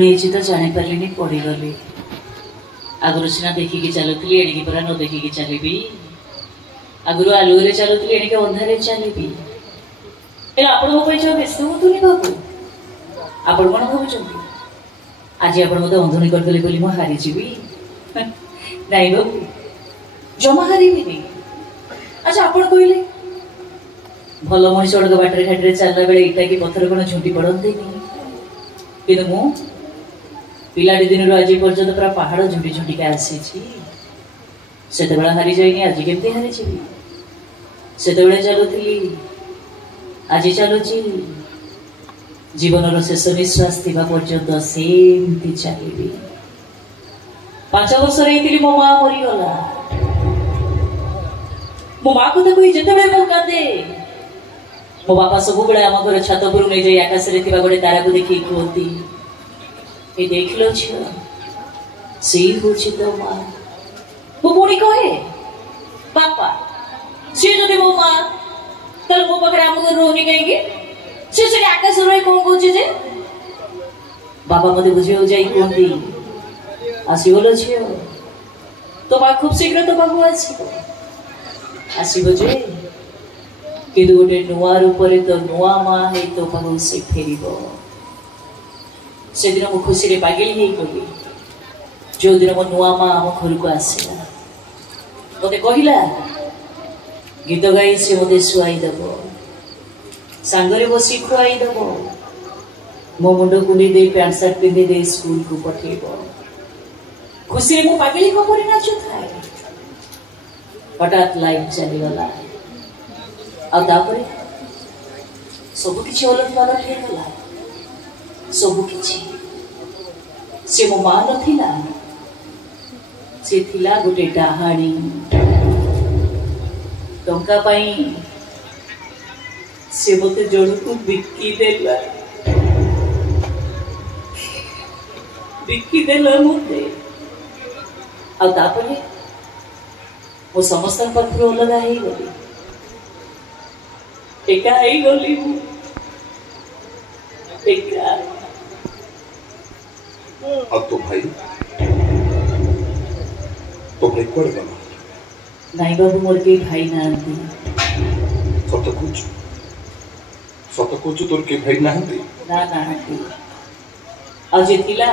अंधुणी तो जापारे पड़गली आगुरी सीना देखिकी चलुली एणिकी पूरा न देखिकी चलि आगुरी आलुरे चलुली एणिके अंधारे चलि आपण व्यस्त हूँ बाबू आपण कौन भावुं आज आप अंधुणी करदेले मुझे हारीजी नाई बाबू जमा हारिनी। अच्छा आप कहले भल मनीष गुड़क बाटर घाटे चलला बेले इटा कि पथर कौन झुंटी पड़ती कि पिलाटी दिन आज पर्यटन पूरा पहाड़ झुंटी झुंटिका आसी से हारी जाइनी आज केमती हारी से चलुली आज चलुची जीवन शेष निश्वास थी पर्यंत सेमती चलि 5 वर्ष रही मो माँ मरीगला मो माँ कथा कही जिते मो कांदे मो बापा सब बड़े आम घर छात पर नहीं जाए आकाश में गोटे तारा को देखिए कहती ये देख लो झील सी हूँ तो माँ मो पुणी कहे बापा सी जो मो माँ तल मो पाखे आम घर रोनी कहीं सी आकाश रही कौन कहे बापा मत बुझे जाए कहती आसगल झील तो माँ खूब शीघ्र तो बाबू आसब जे कि गोटे नुआ रूप तो नुआ माँ है तो पाखु से फेर से दिन मुझे खुशी पागली गली जो दिन मो नुआ माँ आम घर को आसला मत कहला गीत गाई से मत शुआईदेव सांगरे बसी खुआईदेव मो मुंड कुंडी दे पैंट सर्ट पिंधि दे स्कूल को पठेब खुशी मो पागली खबर नाचु थाए हठात लाइट चलीगला आपर सबकि ओलट पालट होगला सबकि से मो माँ नथिला से थिला गोटे डाहाणी टंका पाई से मते जड़ को बिकी देला मते आपर मो समस्त पाखर अलग हो गली एका हो गली एका तो भाई कौन गला नाई बाबू मोर के भाई ना सत कुछ तोर के भाई ना आज थिला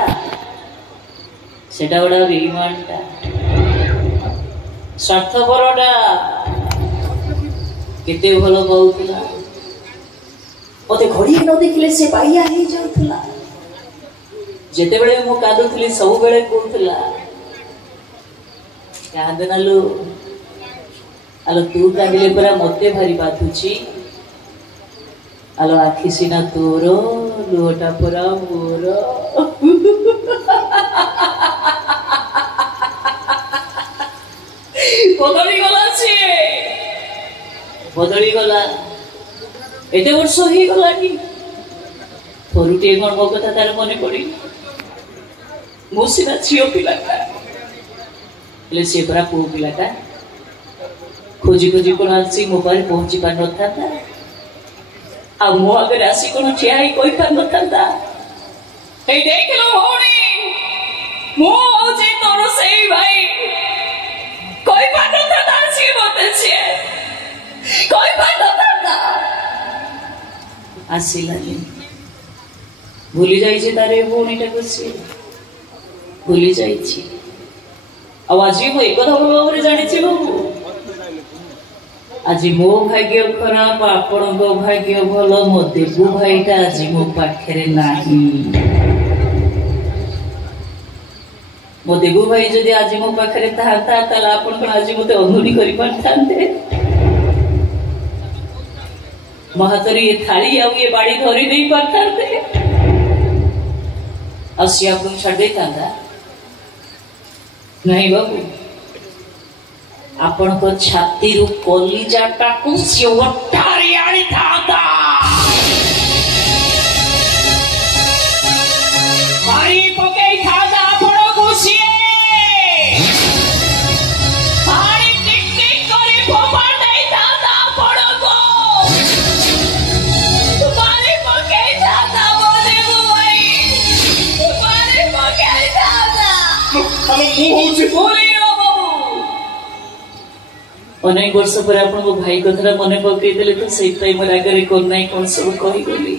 सेटा बड़ा बेईमानटा स्वार्थपरटा केते भल पाउला मते घड़ी न देखले से बाइया हो जाउथला जेते बेले मो कादुथली सब बेले कहूला कांदनालु आलो तू कांदिले पूरा मते भारी बाधुची आलो आखि सीना तोर लुहटा पूरा मोर बदली गला एते वर्ष हो गला थरुटे कौन मो कथा तार मन पड़ी मो सीना झील पिलाटा सी पूरा पु पिलाटा खोजी खोजी कौन आसी मो पारे पहुंची पार न था आ मो आगे आसी कौन ठिया कोई पार न था देख लो भौणी मो जे तोर सेई भाई कोई पार न था तार सी बोते छे कोई पार न था आसिलानी भूली जाइए तारे भौणीटा को सी भूली जाइए आज मो एक कथा भल भाव जानी बाबू आज मो भाग्य खराब आपण भाग्य भल मो देवू भाईटा आज मो पाखे नाही मो देवू भाई जदि आज मो पाखे था आपण आज मत अंधुनी कर पारे मो हाथ ये थाली आ ये बाड़ी धरी नहीं पारे आसी आप छाड़ दे नहीं बाबू आपण को छाती रु कलिजाटा को सिवटारी आनी था मारी पके खादा आपण को सिए मारी टिक टिक करे फोपा नहीं था आपण को मारी पके खादा बोले भाई अनेक वर्ष पर आपण भाई कथा मन पकईदे तो से मोर आगे करना कौन सब कहीगली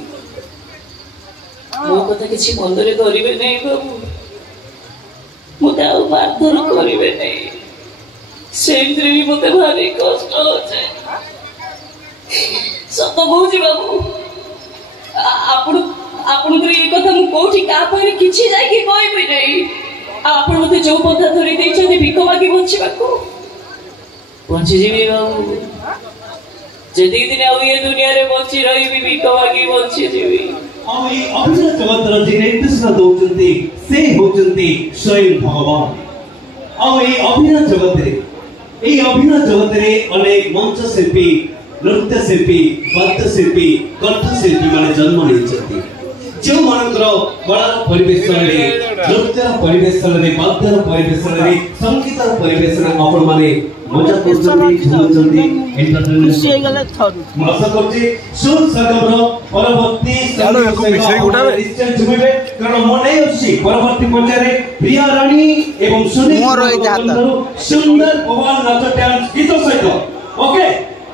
मो कथा किसी मंदरे करेंगे नहीं बाबू मत मारधर करेंगे नहीं से भी मत भारी कष्ट हो सत कहूँ बाबू आपण ये कथा मुझे क्या किसी जाकि कहबी नहीं आप मत जो पथा धरी देखते भिक मागी बचा बंचीजी बाबू जदि दिन ये दुनिया रे बची रही भिक मागी बंचीजी अभिनय जगतर जी निर्देशना दौरान से होचंती स्वयं भगवान अभिनय जगत रे अनेक मंच शिल्पी नृत्य शिल्पी वाद्य शिल्पी कंठ शिल्पी माने जन्म नहीं जो मानकर बड़ार परिवेशन नृत्य परिवेशन वाद्यर परिवेशन संगीत परिवेशन आपण माने मजा करछन्ती एंटरटेनमेंट आशा करछि सुर सरगमर परवर्ती निश्चय जुमिबे कारण मने अछि परवर्ती पर्याय प्रिया रानी एवं सुंदर पवन नाच डांस गीत सहित ओके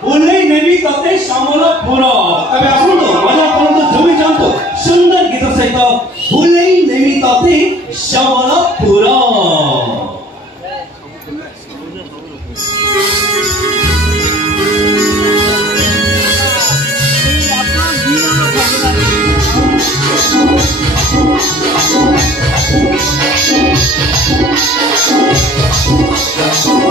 उन्हें नेवी तते समलपुर तबे आसुनो मजा करतो जमी जानतो सुंदर गीत सहित उन्हें नेवी तते समलपुर Thank you.